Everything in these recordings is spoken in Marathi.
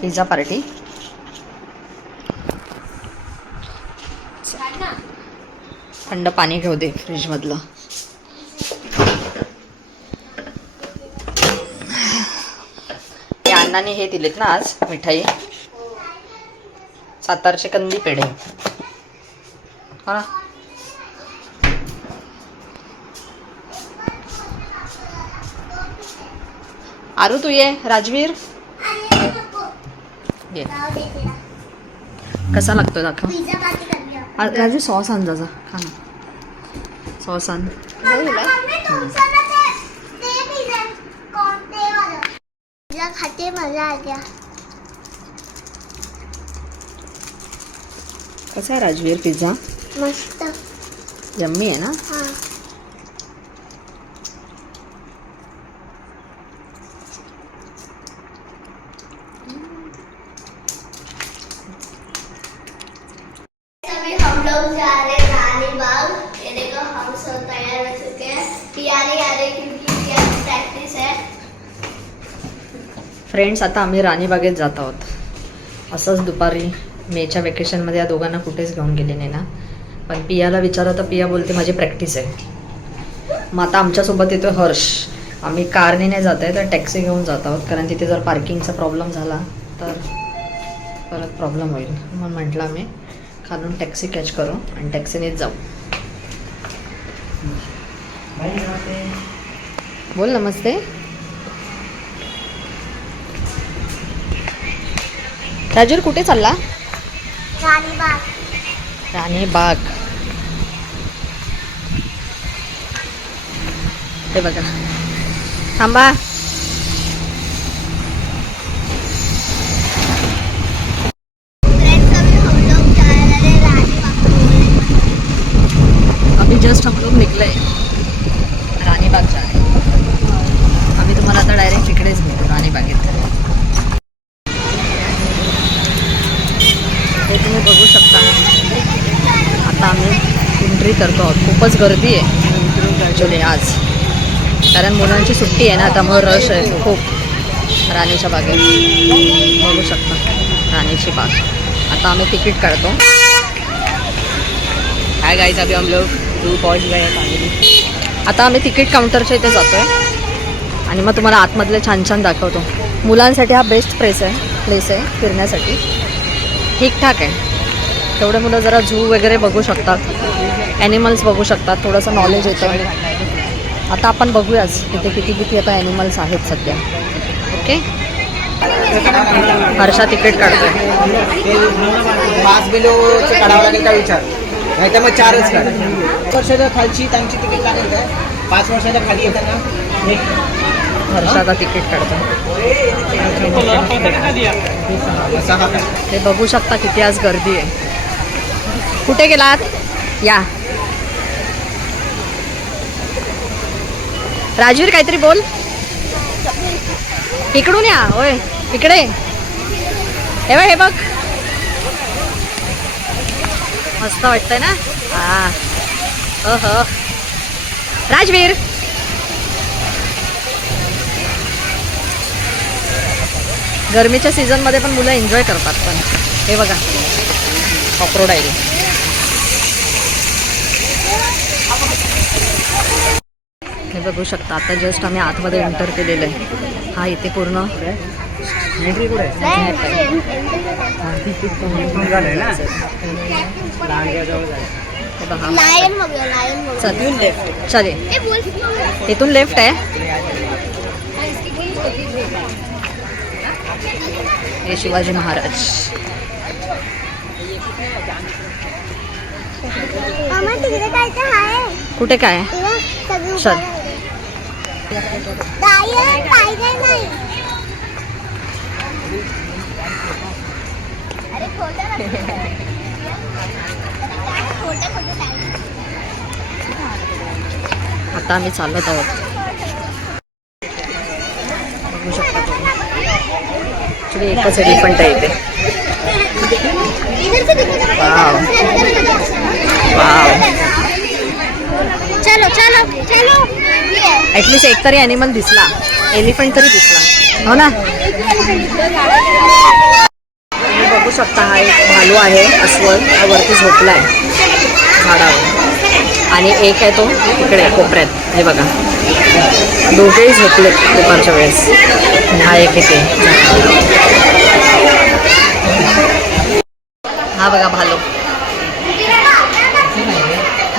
Pizza party. थंड पाणी घेऊ दे फ्रीजमधलं. या अण्णाने हे दिलेत ना आज मिठाई. सातारचे कंदी पेढे. हो ना? आरू तू ये राजवीर. ये कसा लागतो दाखव. राजू सॉस आण जा जा. खा ना. सॉस आण. खाते मजा आल्या कसा आहे राजवीर पिझ्झा? मस्त. यम्मी आहे ना हा अभी हम लोग जा रहे रानी बाग ये देखो हम सब तैयार हो चुके हैं। पिया आ रही क्योंकि पिया प्रैक्टिस है। फ्रेंड्स आता आम्ही राणीबागेत जात आहोत. असंच दुपारी मेच्या वेकेशनमध्ये या दोघांना कुठेच घेऊन गेले नाही ना. पण पियाला विचारलं तर पिया बोलते माझी प्रॅक्टिस आहे. मग आता आमच्यासोबत येतो हर्ष. आम्ही कारने नाही जात आहे तर टॅक्सी घेऊन जात आहोत. कारण तिथे जर पार्किंगचा प्रॉब्लेम झाला तर परत प्रॉब्लेम होईल. मग म्हटलं आम्ही खालून टॅक्सी कॅच करू आणि टॅक्सीनेच जाऊ. बोल नमस्ते. राजूर कुठे चालला? रानी बाग राणी बाग हे बघा. थांबा फ्रेंड्स अभी हम लोग जा रहे हैं रानी बाग अभी जस्ट हम लोग निघले राणीबाग जा रहे आम्ही तुम्हाला आता डायरेक्ट तिकडेच नेतो राणीबागेत हे तुम्ही बघू शकता आता आम्ही एंट्री करतो आहोत. खूपच गर्दी आहे. ॲक्च्युली आज. कारण मुलांची सुट्टी आहे ना त्यामुळे रश आहे. खूप. राणीच्या बागेत. बघू शकता. राणीची बाग. आता आम्ही तिकीट काढतो. हाय गाइस अभी हम लोग गए हैं फाइनली आता आम्ही तिकीट काउंटरच्या इथे जातोय. आणि मग तुम्हाला आतमधले छान छान दाखवतो. मुलांसाठी हा बेस्ट प्लेस आहे. प्लेस आहे फिरण्यासाठी. ठीकठाक आहे. तेवढे मुलं जरा झू वगैरे बघू शकतात. ॲनिमल्स बघू शकतात. थोडंसं नॉलेज येतं. आता आपण बघूयाच तिथे किती किती आता ॲनिमल्स आहेत सध्या. ओके हर्षा तिकीट काढतोय. पाच बिलोचे काढावं लागेल का विचार? नाही तर मग चारच काढ. वर्षाच्या खालची त्यांची तिकीट लागेल काय? पाच वर्षाच्या खाली येतात ना? हर्षा आता तिकीट काढतोय. सहा ते बघू शकता किती आज गर्दी आहे. कुठे गेलात? या. राजवीर काहीतरी बोल. इकडून या. होय इकडे. हे बघ हे बघ. मस्त वाटतंय ना? हा. अह राजवीर. गरमीच्या सीझनमध्ये पण मुलं एन्जॉय करतात पण. हे बघा. ऑफरोडाईल हे बघू शकता. आता जस्ट आम्ही आतमध्ये एंटर केलेलं आहे. हा इथे पूर्ण. हे चल. चालेल इथून लेफ्ट आहे. हे शिवाजी महाराज. कुठे काय? चल. आता आम्ही चालत आहोत बघू शकता ॲक्च्युली एकच एलिफंट आहे इथे. वाव. वाव चलो चलो चलो. ॲटलिस्ट एक तरी ॲनिमल दिसला. एलिफंट तरी दिसला. हो ना? तुम्ही बघू शकता हा एक भालू आहे. अस्वल. हा वरती आहे झाडावर. आणि एक आहे तो इकडे कोपऱ्यात. हे बघा. दोघेही झोपले दुपारच्या वेळेस. हा एक येते हा बघा भालू.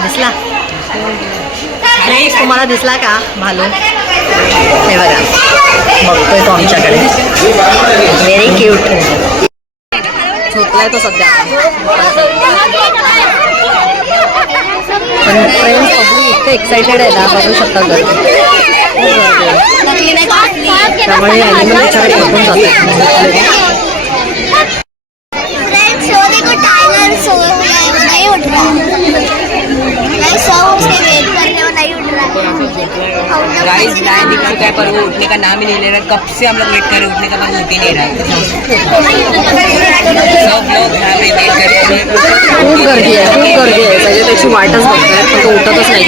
दिसला? नाही तुम्हाला दिसला का भालू? हे बघा. बघतोय तो आमच्याकडे. व्हेरी क्यूट झोपलाय तो सध्या. पण फ्रेंड्स पब्लिक इतकं एक्सायटेड आहे ना बघू शकता गर्दी त्यामुळे ॲनिमल बिचारे झोपून जातात गाइस लाइन दिख चुका है पर वो उठने का नाम ही नहीं ले रहा। है कब से हम लोग वेट कर रहे हैं? उठने का नाम उठ ही नहीं रहा। है सब लोग यहाँ पे वेट कर रहे हैं। खूप गर्दी आहे खूप गर्दी आहे सगळे त्याची वाटच बघतायत पण तो उठतच नाही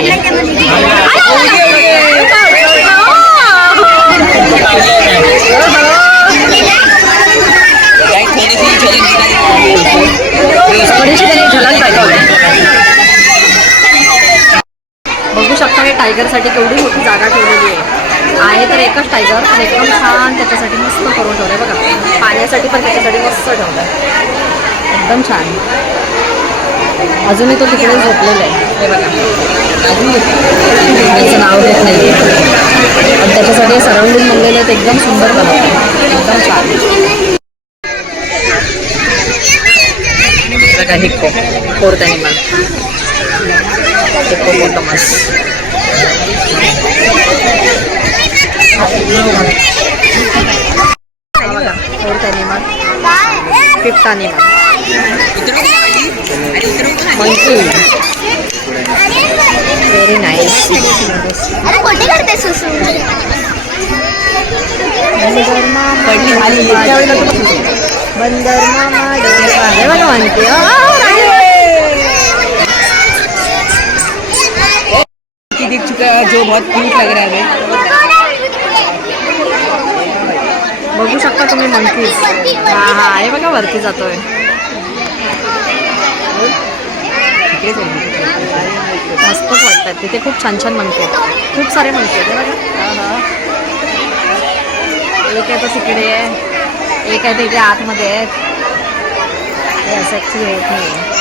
टायगरसाठी केवढी मोठी जागा ठेवलेली आहे. आहे तर एकच टायगर पण एकदम छान त्याच्यासाठी मस्त करून ठेवलं आहे बघा. पाण्यासाठी पण त्याच्यासाठी मस्त ठेवलं आहे एकदम छान. अजूनही तो तिकडे झोपलेला आहे. हे बघा. अजून त्याचं नाव घेत नाही आणि त्याच्यासाठी सराउंडिंग आहे ते एकदम सुंदर बनवलं एकदम छान. बघा हिप्पो फोर्थ ॲनिमल हिप्पोपोटमस बघा fourth animal fifth animal monkey very nice अरे कोठे करते सुसू पडली खाली त्यावेळेला तो बंदर मामा डोंगरा. हे बघा मंकी की है जो बहुत क्यूट लग रहा है बघू शकता तुम्ही मंकीज हा हा हे बघा वरती जातोय. मस्तच वाटतात तिथे खूप छान छान मंकी आहेत. खूप सारे मंकी आहेत हे बघा. हा, हा. एक आहे तो तिकडे आहे. एक आहे तिथे आतमध्ये आहेत हे असं ॲक्च्युली येत नाही